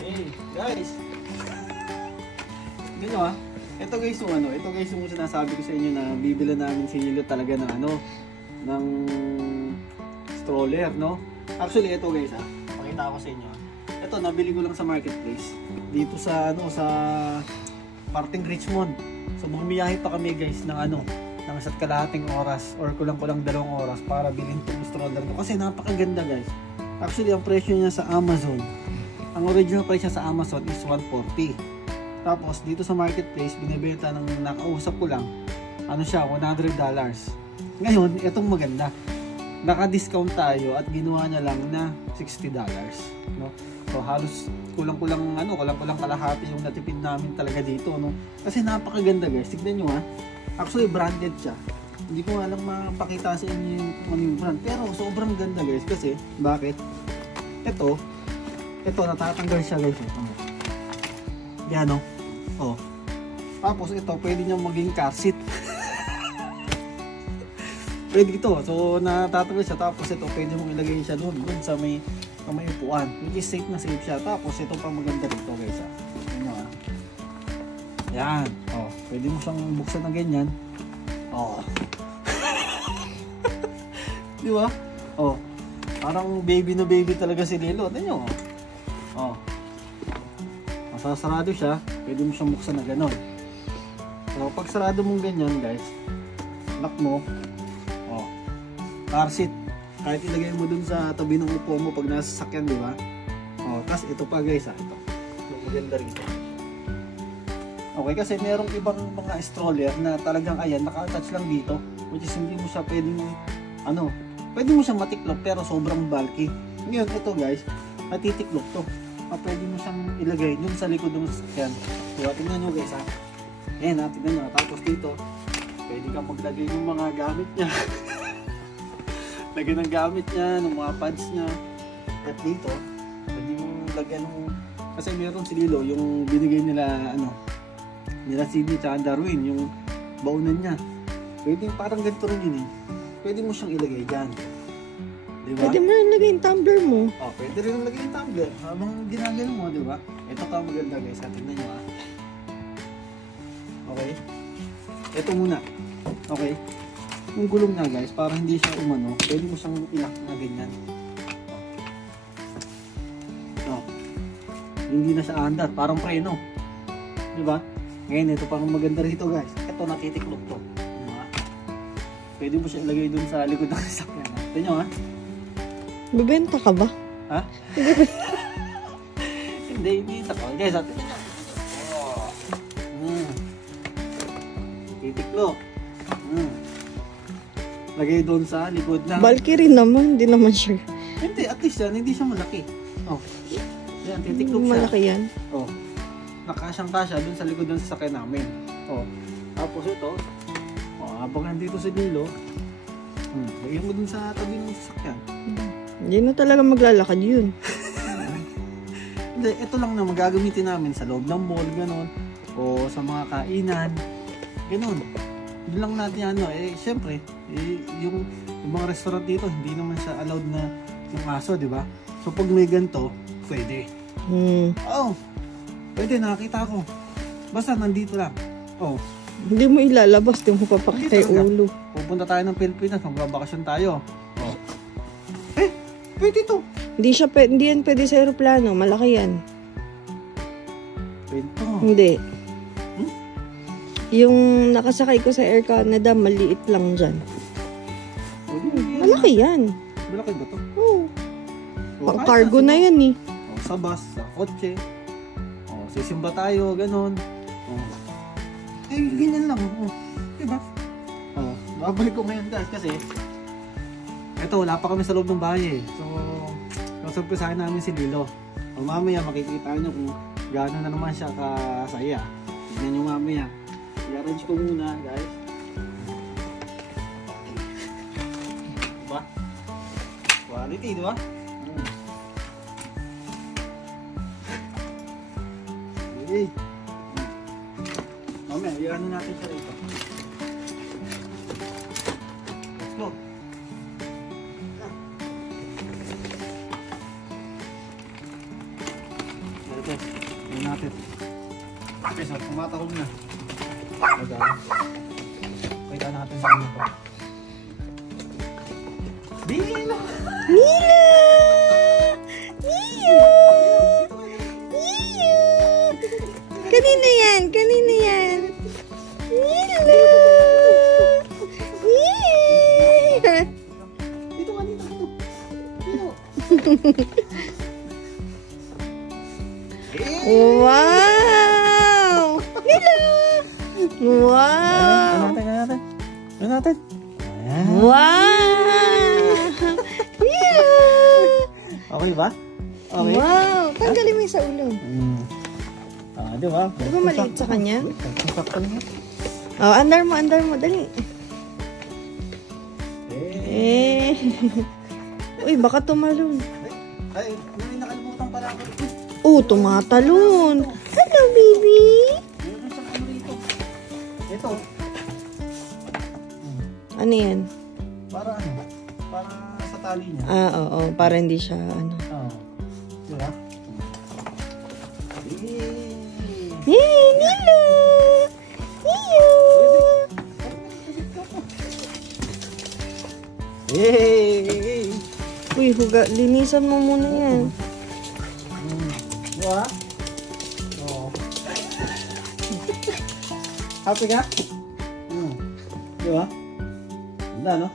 Hey, guys. Ganyan ito guys yung ito guys yung sinasabi ko sa inyo na bibila namin si Lilo talaga ng ng stroller, no? Actually ito guys pakita ko sa inyo. Ito nabili ko lang sa marketplace dito sa sa parting Richmond. So bumiyahe pa kami guys ng ng isa't kalahating oras or kulang-kulang 2 oras para bilhin tong stroller ko kasi napakaganda guys. Actually ang presyo niya sa Amazon, ang original price niya sa Amazon is 140. Tapos dito sa marketplace binebenta ng nakausap ko lang siya $100. Ngayon itong maganda, naka-discount tayo at ginawa niya lang na $60, no? So halos kulang-kulang kulang-kulang kalahati yung natipid namin talaga dito, no? Kasi napakaganda guys, tignan niyo actually branded siya. Hindi ko alam mapakita sa inyo yung brand, pero sobrang ganda guys. Kasi bakit? Ito natatanggal siya guys. Yan tapos ito pwede niya maging car seat. Pwede ito. So natatanggal siya, tapos ito pwede mong ilagay siya doon sa may upuan, which is safe na safe siya. Tapos ito pa maganda dito guys. Yan. Pwede mo siyang buksan ng ganyan. Di ba? Parang baby na baby talaga si Lilo. Tignan nyo. Masasarado siya. Pwede mo siyang buksan na gano'n. So pag sarado mong ganyan guys, lock mo. Car seat. Kahit ilagay mo dun sa tabi ng upo mo pag nasa sasakyan, di ba? Tapos ito pa guys ito. Maganda rito. Okay, kasi merong ibang mga stroller na talagang naka-attach lang dito, which is hindi mo siya pwedeng pwede mo siyang matiklop pero sobrang bulky. Ngayon ito guys, natitiklop to. Pwede mo siyang ilagay dun sa likod ng sasakyan. Diba? Tingnan nyo guys Ayan tingnan nyo. Tapos dito, pwede kang maglagay ng mga gamit niya. Lagyan ng gamit niya, ng mga pads niya. At dito, pwede mo lagyan ng, kasi meron si Lilo yung binigay nila nila Sydney at Darwin, yung baunan niya. Pwede parang ganito rin yun Pwede mo siyang ilagay dyan. Diba? Pwede mo rin ilagay yung tumbler mo. Pwede rin ilagay yung tumbler habang ginagano mo, diba? Ito pa maganda guys, tingnan nyo Okay? Ito muna. Okay? Yung gulong na guys, para hindi siya pwede mo siyang ilak na ganyan. Hindi na siya andar, parang preno. Diba? Ngayon, ito parang maganda rito guys. Ito natitiklop to. Diba? Pwede mo siya ilagay dun sa likod ng sasakyan. Ito nyo Bibenta ka ba? Hindi ito. Guys, ito nyo. Titiklop. Lagay doon sa likod na. Bulky rin naman, hindi naman sure. Hindi, at least hindi siya malaki. Yan, titiklop siya. Malaki yan. Nakasyang-kasya dun sa likod ng sasakyan namin. Tapos ito, habang nandito si Lilo, lagyan mo dun sa tabi ng sasakyan. Hindi na talaga maglalakad yun. Hindi, ito lang na magagamitin namin sa loob ng mall, gano'n. O sa mga kainan, gano'n. Doon lang natin syempre, yung mga restaurant dito, hindi naman siya allowed na yung aso, di ba? So pag may ganito, pwede. Pwede, nakakita ko. Basta nandito lang. Hindi mo ilalabas, di mo papakita yung ulo. Pupunta tayo ng Pilipinas, magbabakasyon tayo. Pwede ito. Hindi yan pwede sa aeroplano, malaki yan. Pwede ito. Hindi. Yung nakasakay ko sa Air Canada, maliit lang dyan. Malaki yan. Malaki ba ito? Oo. Pang cargo na yan Sa bus, sa kotse. Sisimba tayo, ganon. Ganyan lang. Diba? Babalik ko ngayon guys kasi ito, wala pa kami sa loob ng bahay So, nasurpresahin namin si Lilo. Mamaya makikita nyo kung gaano na naman siya kasaya. Tignan nyo mamaya. I-arrange ko muna guys. Diba? Quality, diba? Okay. Mamaya, i-ano natin siya rito. Let's go. ito. Ayan natin. Okay, so pumatahol na. Kaya natin sa ano pa. Bilo! Mila! Mio! Mio! Kanina yan? Kanina yan? Mila! Mia! Dito ka, dito. Dito. Wow! Mila! Wow! Ano natin? Wow! Mila! Okay ba? Okay. Wow! Tanggalin mo yung sa ulo. Di ba? Di ba maliit sa kanya? Saktan mo. Oh, andar mo, dali. Eh. Uy, baka tumalon. Ay, may nakalimutan pala ako. Oh, tumatalon. Hello, baby. Meron siyang ano rito. Ito. Ano yan? Para ano? Para sa tali niya. Ah, oo. Para hindi siya, ano. Oo. Di ba? Yay, Mila! Iyo! Yay! Uy, linisan mo muna yan. Di ba? Oo. Happy ka? Di ba? Ganda, no?